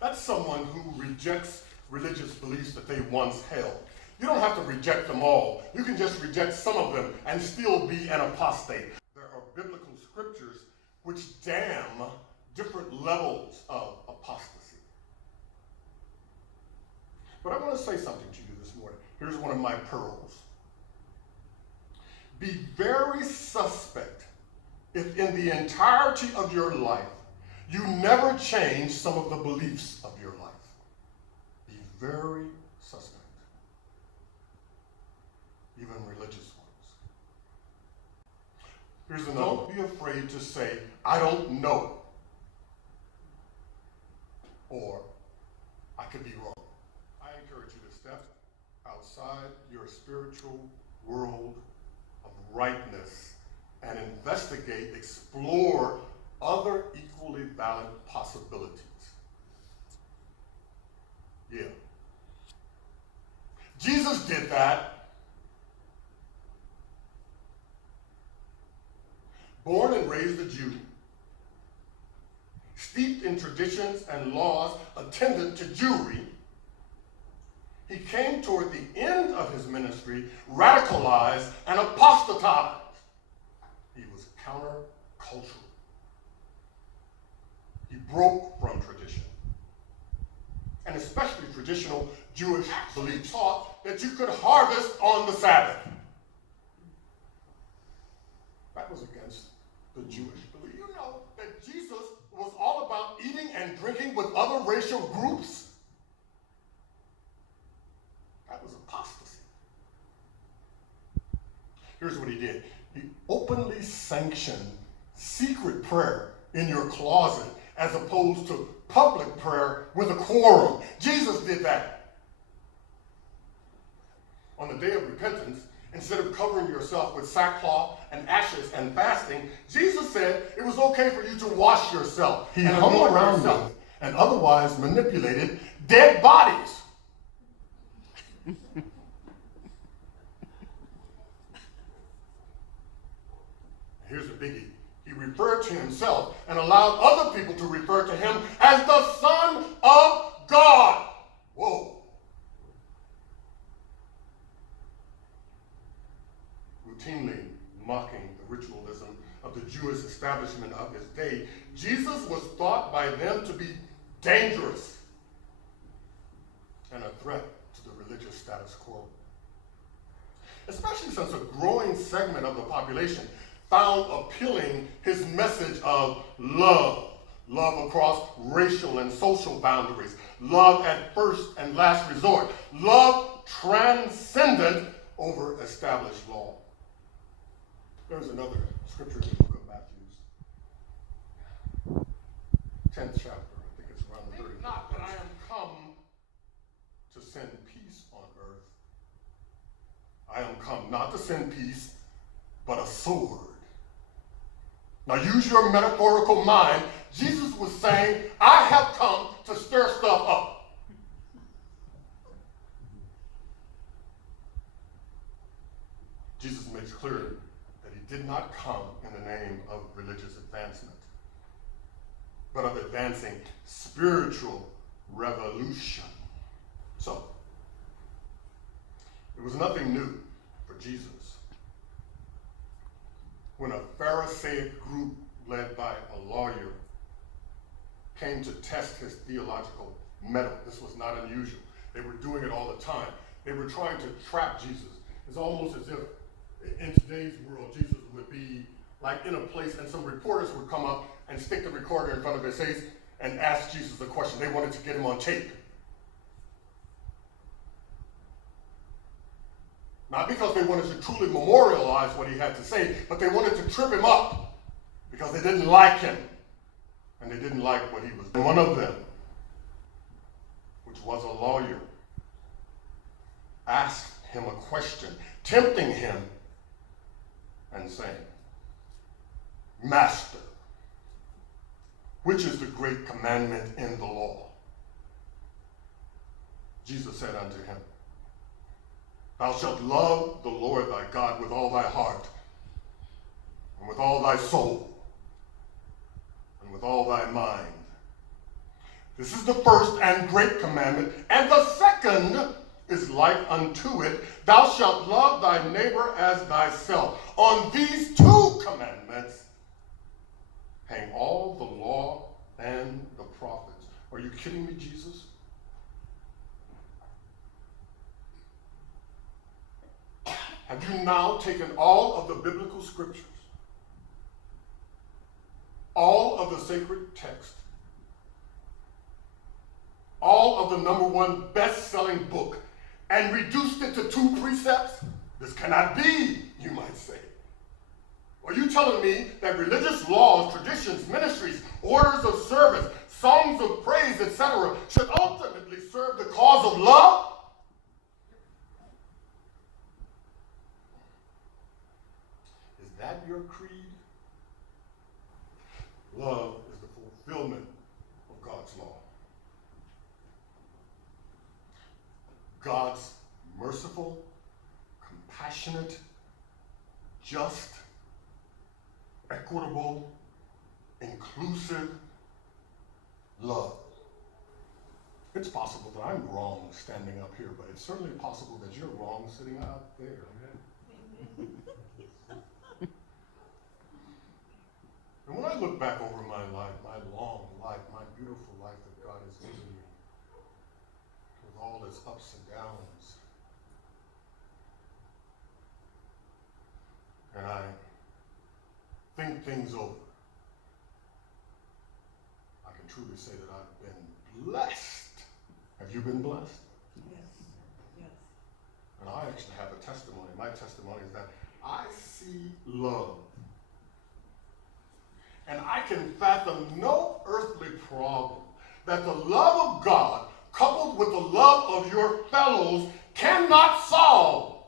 That's someone who rejects religious beliefs that they once held. You don't have to reject them all. You can just reject some of them and still be an apostate. There are biblical scriptures which damn different levels of apostasy. But I want to say something to you this morning. Here's one of my pearls. Be very suspect if in the entirety of your life you never change some of the beliefs of your life. Be very suspect. Even religious ones. Here's another. Don't be afraid to say, I don't know. Or, I could be wrong. I encourage you to step outside your spiritual world of rightness and investigate, explore other equally valid possibilities. Yeah. Jesus did that. Born and raised a Jew, steeped in traditions and laws attendant to Jewry, he came toward the end of his ministry radicalized and apostatized. He was countercultural. He broke from tradition, and especially traditional Jewish beliefs taught that you could harvest on the Sabbath. That was against the Jewish belief. You know that Jesus was all about eating and drinking with other racial groups? That was apostasy. Here's what he did. He openly sanctioned secret prayer in your closet as opposed to public prayer with a quorum. Jesus did that. On the day of repentance, instead of covering yourself with sackcloth and ashes and fasting, Jesus said it was okay for you to wash yourself. He hung around them and otherwise manipulated dead bodies. Here's a biggie. He referred to himself and allowed other people to refer to him as the Son of God. Whoa. Routinely mocking the ritualism of the Jewish establishment of his day, Jesus was thought by them to be dangerous and a threat to the religious status quo. Especially since a growing segment of the population found appealing his message of love. Love across racial and social boundaries. Love at first and last resort. Love transcendent over established law. There's another scripture in the book of Matthew, 10th chapter. I think it's around the 30th. Not that I am come to send peace on earth. I am come not to send peace, but a sword. Now use your metaphorical mind. Jesus was saying, I have come to stir stuff up. Jesus makes clear that he did not come in the name of religious advancement, but of advancing spiritual revolution. So, it was nothing new for Jesus when a Pharisaic group led by a lawyer came to test his theological mettle. This was not unusual. They were doing it all the time. They were trying to trap Jesus. It's almost as if in today's world, Jesus would be like in a place and some reporters would come up and stick the recorder in front of his face and ask Jesus a question. They wanted to get him on tape. Not because they wanted to truly memorialize what he had to say, but they wanted to trip him up because they didn't like him. And they didn't like what he was doing. One of them, which was a lawyer, asked him a question, tempting him and saying, Master, which is the great commandment in the law? Jesus said unto him, Thou shalt love the Lord thy God with all thy heart, and with all thy soul, and with all thy mind. This is the first and great commandment. And the second is like unto it. Thou shalt love thy neighbor as thyself. On these two commandments hang all the law and the prophets. Are you kidding me, Jesus? Have you now taken all of the biblical scriptures, all of the sacred text, all of the #1 best-selling book, and reduced it to 2 precepts? This cannot be, you might say. Are you telling me that religious laws, traditions, ministries, orders of service, songs of praise, etc., should ultimately serve the cause of love? Is that your creed? Love is the fulfillment of God's law. God's merciful, compassionate, just, equitable, inclusive love. It's possible that I'm wrong standing up here, but it's certainly possible that you're wrong sitting out there. And when I look back over my life, my long life, my beautiful life that God has given me, with all its ups and downs, and I think things over, I can truly say that I've been blessed. Have you been blessed? Yes. Yes. And I actually have a testimony. My testimony is that I see love. And I can fathom no earthly problem that the love of God, coupled with the love of your fellows, cannot solve.